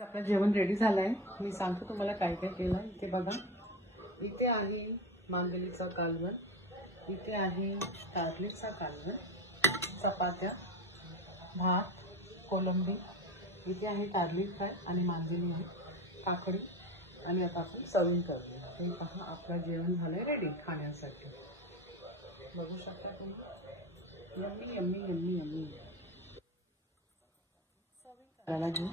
आपलं जेवण रेडी झालंय। मी सांगतो तुम्हाला काय काय केलं। इथे बघा, इथे आहे मांदेलीचा कालवण, इथे आहे कारलीचा कालवण, चपात्या, भात, कोलंबी, इथे आहे कारली फ्राय आणि मांदेली आहे, काकडी आणि आता आपण सर्विंग करूया। हे पहा, आपलं जेवण झालंय रेडी खाण्यासाठी। बघू शकता तुम्ही, यम्मी यम्मी यम्मी यम्मी। करायला घेऊ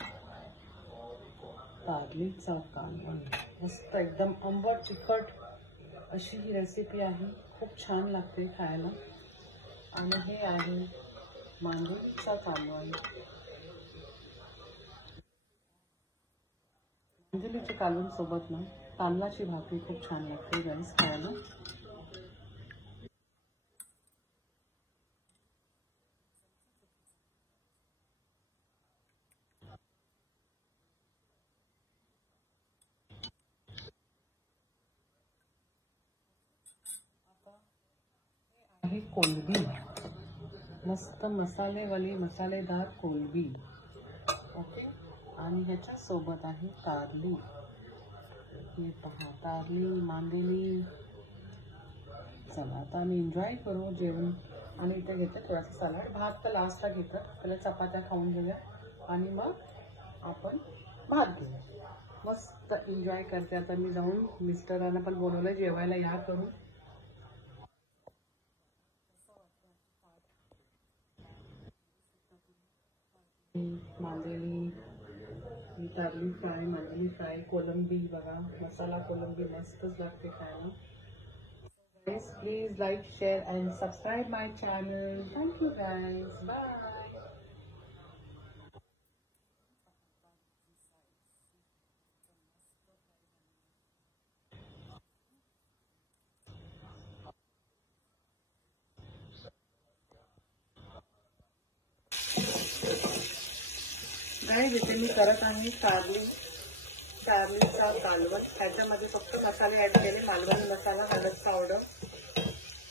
कारलीचा कालवण, मस्त एकदम आंबट तिखट अशी ही रेसिपी आहे। खूप छान लागते खायला। आणि हे आहे मांदेलीचा कालवण। मांदेलीच्या कालवण सोबत ना तांदळाची भाकरी खूप छान लागते गाईस खायला। आहे कोलंबी, मस्त मसालेवाली मसालेदार कोलंबी, ओके। आणि ह्याच्या सोबत आहे कारली। हे पहा, कारली, मांदेली। चला आता आम्ही एन्जॉय करू जेवण। आणि इथे घेते थोडासा सलाड, भात तर लास्टला घेतात, त्याला चपात्या खाऊन घेऊया आणि मग आपण भात घेऊया। मस्त एन्जॉय करते। आता मी जाऊन मिस्टरांना पण बोलवलं जेवायला या करून। मांदेली, कारली फ्राय, मांदेली फ्राय, कोलंबी बघा, मसाला कोलंबी मस्तच लागते खायला। Guys, please like, share and subscribe my channel. Thank you guys. Bye. Guys इथे मी करत आहे कारलीचा कालवण। ह्याच्यामध्ये फक्त मसाले ऍड केले, मालवणी मसाला, हळद पावडर,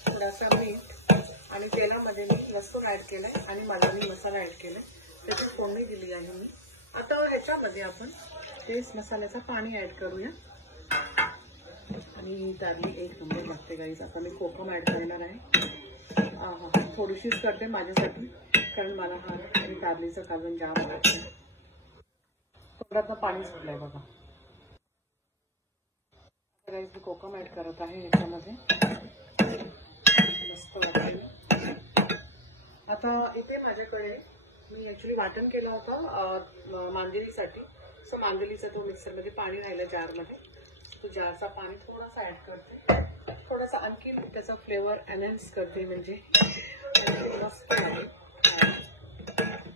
थोडासा मीठ आणि तेलामध्ये मी लसूण ऍड केलाय आणि मालवणी मसाला ऍड केलाय, त्याची फोडणी दिली आहे मी। आता ह्याच्यामध्ये आपण तेच मसाल्याचं पाणी ऍड करूया आणि कारली एक नंबर लागते गाईज। आता मी कोकम ऍड करणार आहे। थोडीशीच करते माझ्यासाठी, कारण मला हा आणि कारलीचं कालवण जाम आवडतं। तोंडातनं पाणी सुटलंय बघा। गाईज मी कोकम ऍड करत आहे ह्याच्यामध्ये, मस्त वाटते। आता इथे माझ्याकडे मी ऍक्च्युली वाटण केलं होतं मांदेलीसाठी, सो मांदेलीचा तो मिक्सरमध्ये पाणी राहिलं जारमध्ये, तो जारचा पाणी थोडासा ऍड करते, थोडासा आणखी त्याचा फ्लेवर एनहान्स करते, म्हणजे मस्त आहे।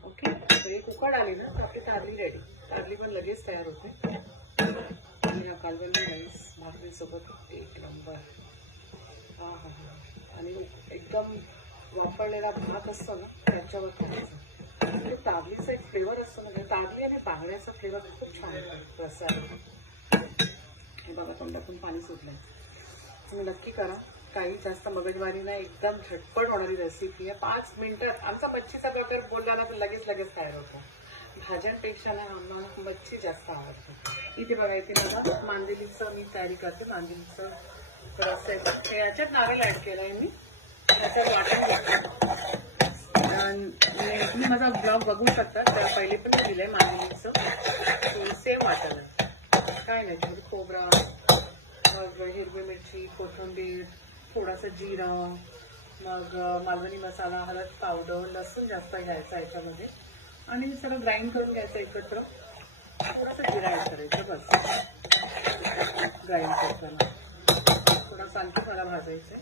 ओके, तर एक उकड आली ना तर आपली कारली रेडी। कारली पण लगेच तयार होते आणि हा कालवण राईस भाकरीसोबत एक नंबर। हा हा हा, आणि एकदम वापरलेला भात असतो ना त्याच्यावर खायचं, म्हणजे कारलीचा एक फ्लेवर असतो ना, कारली आणि बांगड्याचा फ्लेवर खूप छान येतो रस्सा। हे बघा तोंडातून पाणी सुटलंय। तुम्ही नक्की करा, काही जास्त मगजमारी नाही, एकदम झटपट होणारी रेसिपी आहे। 5 मिनिटात आमचा मच्छीचा प्रकार बोलला ना तर लगेच तयार होतो। भाज्यांपेक्षा ना आम्हाला मच्छी जास्त आवडते। इथे बघा, इथे मला मांदेलीचं मी तयारी करते। मांदेलीचं रस्सा याच्यात नारळ ऍड केलाय मी, त्याच्यात वाटण घेतलं। तुम्ही माझा ब्लॉग बघू शकता, त्या पहिले पण केलंय मांदेलीचं सेम वाटण काय नाही, म्हणजे खोबरा, मग हिरवी मिरची, कोथिंबीर, थोडासा जिरा, मग मालवणी मसाला, हळद पावडर, लसूण जास्त घ्यायचा याच्यामध्ये आणि सगळं ग्राइंड करून घ्यायचं एकत्र, थोडासा जिरा ऍड करायचं बस ग्राइंड करताना। थोडासा आणखी मला भाजायचं,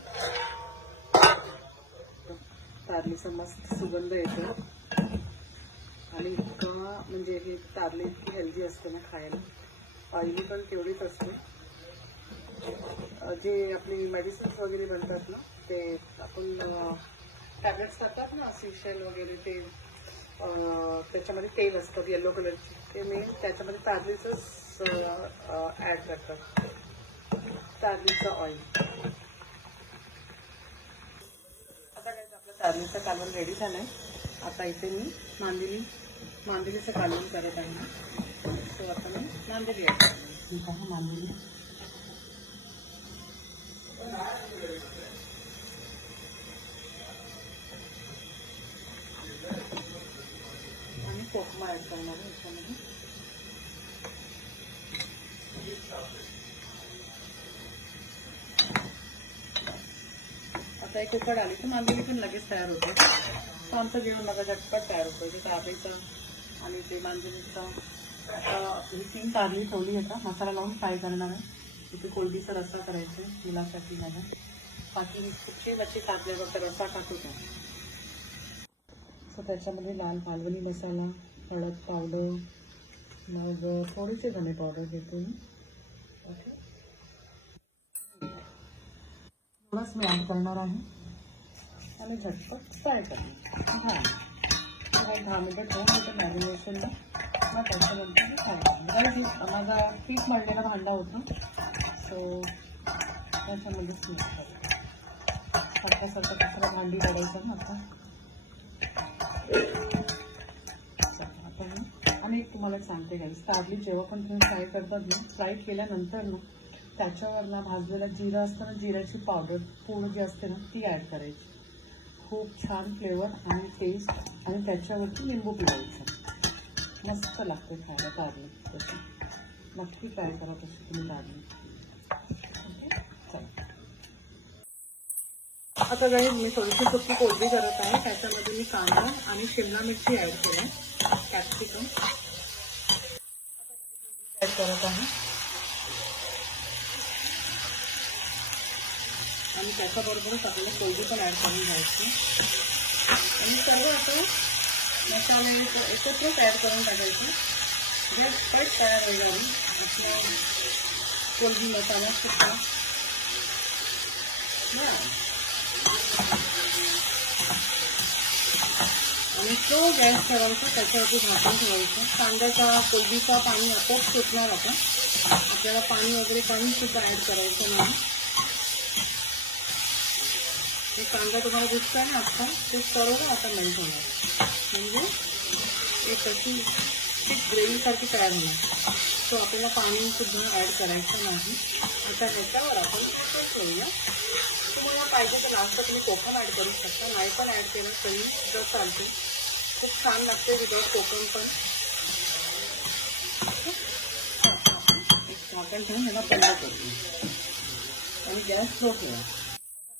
कारलीचा मस्त सुगंध येतो आणि इतका म्हणजे हे कारली इतकी हेल्दी असते ना खायला, ऑइली पण तेवढीच असते। जे आपली मेडिसिन्स वगैरे बनतात ना, ते आपण टॅब्लेट्स खातात ना सीशेल वगैरे, ते त्याच्यामध्ये तेल असतं येलो कलरची, ते मेन त्याच्यामध्ये कारलीचंच ऍड करतात, कारलीचं ऑइल। आता काय आपलं कारलीचं कालवण रेडी झालंय। आता इथे मी मांदेलीचं कालवण करत आहे। सो मांदेली आहे ठीक आहे मांदेली आणि कोकमा ऍड करणार आहे याच्यामध्ये आता एक उकड आली तर मांदेली पण लगेच तयार होते तर आमचं जेवण बघा झटपट तयार होतं ते ताबेचं आणि ते मांदेलीचं आता ही 3 कारली ठेवली आता मसाला लावून फ्राय करणार आहे इथे कोलबीचा रस्सा करायचा आहे मुलासाठी माझ्या बाकी कुठची मच्छी टाकल्यावर रस्सा टाकतो सो त्याच्यामध्ये लाल मालवणी मसाला हळद पावडर मग थोडीसे धने पावडर घेतो मी ओके थोडंच मी ॲड करणार आहे आणि झटपट फ्राय करणार 10 मिनिटं ठेवून होतं मॅरिनेशनला मग त्याच्यानंतर मी फ्राय करणार माझा पीठ मळलेला भांडा होता सो त्याच्यामध्येच मिक्स करतो सारखं कचरा भांडी काढायचं ना आता आणि एक तुम्हाला सांगते काय कारली जेव्हा पण तुम्ही फ्राय करतात ना फ्राय केल्यानंतर ना त्याच्यावर ना भाजलेला जिरा असतं ना जिऱ्याची पावडर पूर्ण जी असते ना ती ॲड करायची खूप छान फ्लेवर आणि टेस्ट आणि त्याच्यावरती लिंबू पिळायचं मस्त लागते खायला कारली तशी नक्की ट्राय करा तशी तुम्ही कारली चला आता काही मी थोडीशी सुकी कोळंबी करत आहे त्याच्यामध्ये मी कांदा आणि शिमला मिरची ॲड केली कॅप्सिकम ॲड करत आहे आणि त्याच्याबरोबरच आपल्याला कोळंबी पण ॲड करून घ्यायची आणि सर्व आपण मसाले एकत्रच ॲड करून टाकायचे झटपट तयार होईल आपला कोळंबी मसाला सुद्धा आणि तो गॅस ठेवायचा त्याच्यावरती झाकून ठेवायचं कांद्याचा कोळंबीचा पाणी आपोआप सुटणार आता आपल्याला पाणी वगैरे कमी सुद्धा ॲड करायचं नाही हे कांदा तुम्हाला दिसतोय ना आता ते सर्व आता मेल्ट होणार म्हणजे एक अशी ग्रेव्हीसारखी तयार होणार सो आपल्याला पाणी सुद्धा ॲड करायचं नाही आता ह्याच्यावर आपण ते ठेवूया तुम्हाला पाहिजे तर लास्ट तुम्ही कोकम ॲड करू शकता नाही पण ॲड केलं तरी सुद्धा चालते खूप छान लागते विदाउट कोकम पण एक झाकण ठेवून ह्याला बंद करू आणि गॅस स्लो ठेवा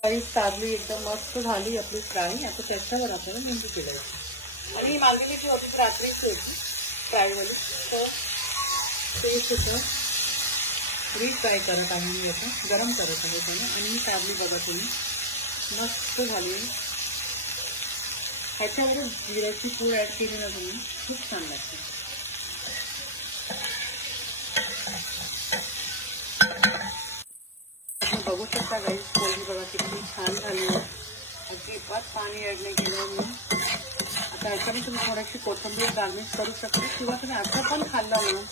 काही कारली एकदम मस्त झाली आपली फ्राय आता त्याच्यावर आपल्याला लिंबू पिळायचं आणि ही मागणी जी होती रात्रीची होती फ्रायवाली तर ते सुद्धा फ्राय करत आहे मी आता गरम करत आहे त्याने आणि ही कारली बघा तुम्ही मस्त झाली ह्याच्यावर जिऱ्याची पूड ॲड केली ना तुम्ही खूप छान लागते बघू शकता गाईस कोळंबी बघा किती छान झाली आहे अजिबात पाणी ॲड नाही केलं मी आता ह्याच्याने तुम्ही थोडीशी कोथिंबीर गार्निश करू शकता किंवा तुम्ही असं पण खाल्लं म्हणून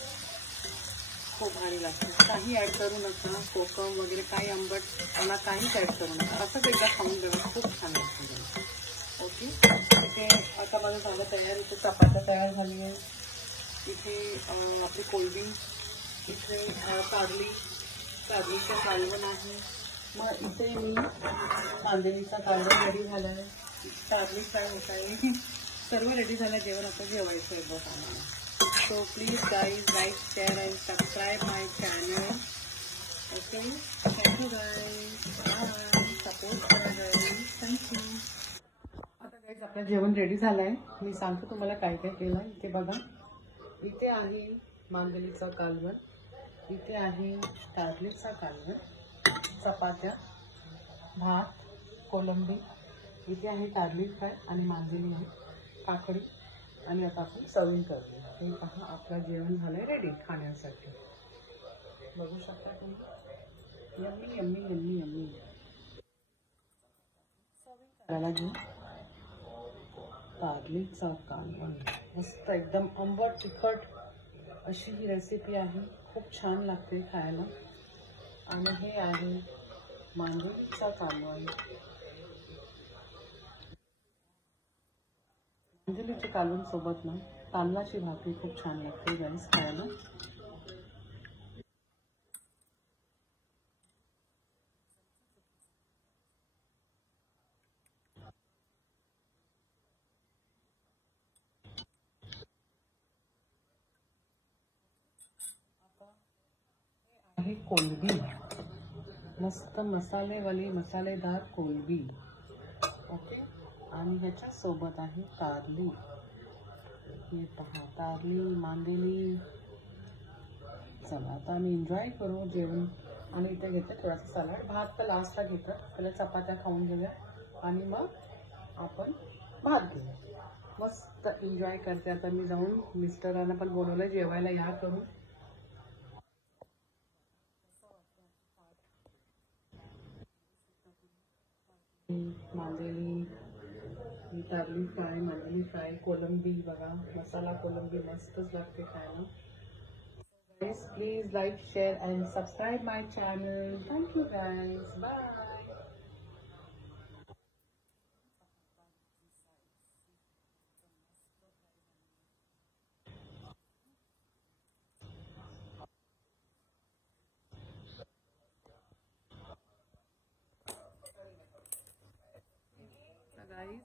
खूप भारी लागते काही ॲड करू नका कोकम वगैरे काही आंबटपणा काहीच ॲड करू नका असंच एकदा खाऊन बघा खूप छान लागतं ओके इथे आता माझं झालं तयार इथे चपात्या तयार झाली आहे इथे आपली कोळंबी इथे कारलीचं कालवण आहे मग इथे मी मांदेलीचा कालवण रेडी झाला आहे कारली फ्राय होत आहे सर्व रेडी झालं जेवण आता जेवायचं आहे बस आम्हाला so please guys like share and subscribe my channel okay thank you guys bye support करा गाईज थँक्यू आता गाईज आपलं जेवण रेडी झालं आहे मी सांगतो तुम्हाला काय काय केलं आहे इथे बघा इथे आहे मांदेलीचा कालवण इथे आहे कारलीचा कालवण चपात्या भात कोलंबी इथे आहे कारली फ्राय आणि मांदेली आहे काकडी आणि आता आपण सर्विंग करतो हे पहा आपलं जेवण झालं आहे रेडी खाण्यासाठी बघू शकता तुम्ही yummy yummy yummy yummy serving करायला घेऊ कारलीचा कालवण मस्त एकदम आंबट तिखट अशी ही रेसिपी आहे खूप छान लागते खायला आणि हे आहे मांदेलीचा कालवण मांदेलीच्या कालवण सोबत ना तांदळाची भाकरी खूप छान लागते गाईस खायला कोलंबी, मस्त मसालेवाली मसालेदार कोलंबी. ओके. आणि ह्याच्या सोबत आहे कारली. हे पहा, कारली, मांदेली. चला आता आम्ही एन्जॉय करू जेवण. आणि इथे घेते थोडासा सलाड. भात तर लास्टला घेतात, त्याला चपात्या खाऊन घेऊया आणि मग आपण भात घेऊया. मस्त एन्जॉय करते आता मी जाऊन. मिस्टरांना पण बोलवलं जेवायला या करून. मांदेली, कारली फ्राय, मांदेली फ्राय, कोलंबी बघा, मसाला कोलंबी मस्तच लागते खायला. Guys, please like, share and subscribe my channel. Thank you guys. Bye. Guys.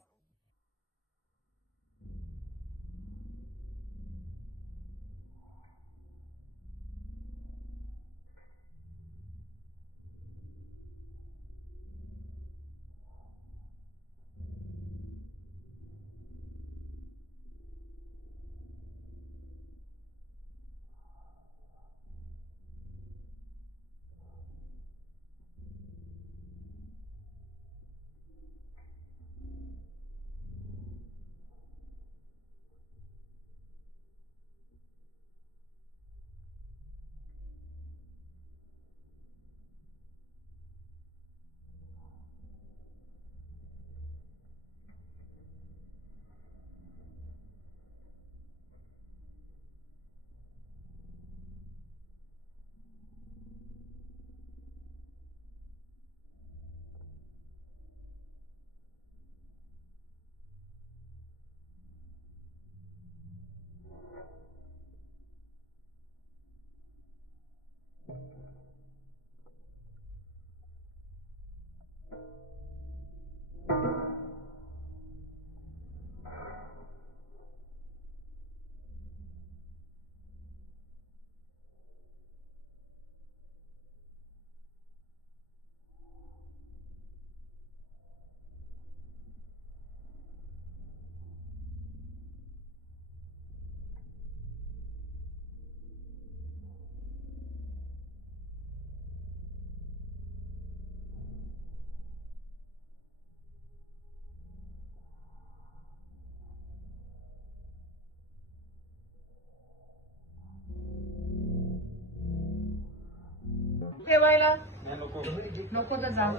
जेवायला नको तर जा.